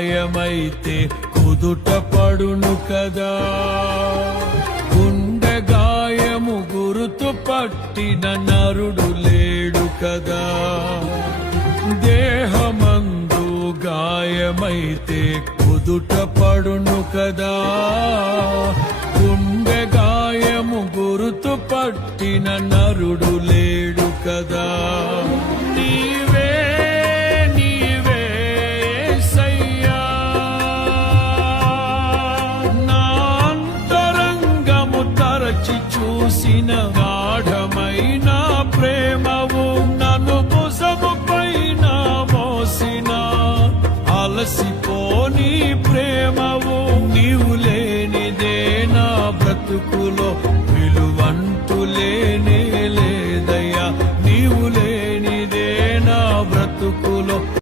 గాయమైతే కుదుట పడును కదా. గుండె గాయము గురుతు పట్టిన నరుడు లేడు కదా. దేహమందు గాయమైతే కుదుట పడును కదా. గుండె గాయము గురుతు పట్టిన నరుడు లేడు కదా. నీవే నీవే యేసయ్యా, నా అంతరంగము తరచి చూసిన గాఢమైన ప్రేమవు, నన్ను భుజము పైన మోసిన అలసిపోని ప్రేమ